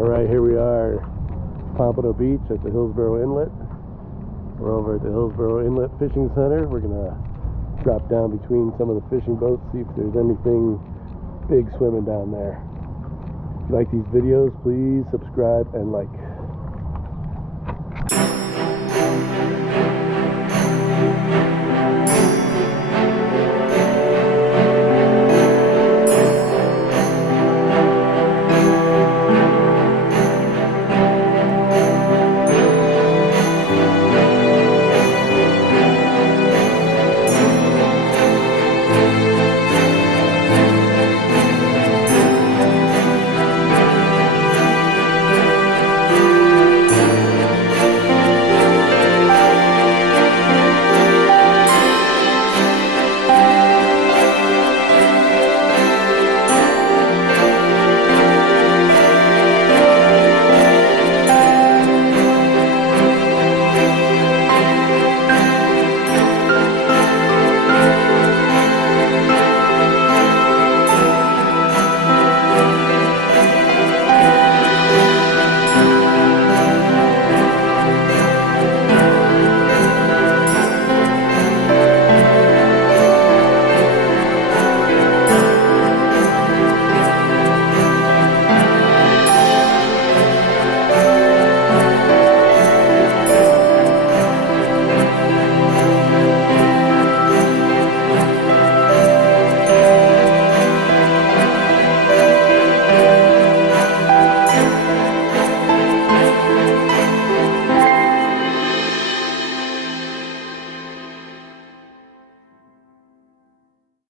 Alright, here we are, Pompano Beach at the Hillsborough Inlet. We're over at the Hillsborough Inlet Fishing Center. We're going to drop down between some of the fishing boats, see if there's anything big swimming down there. If you like these videos, please subscribe and like.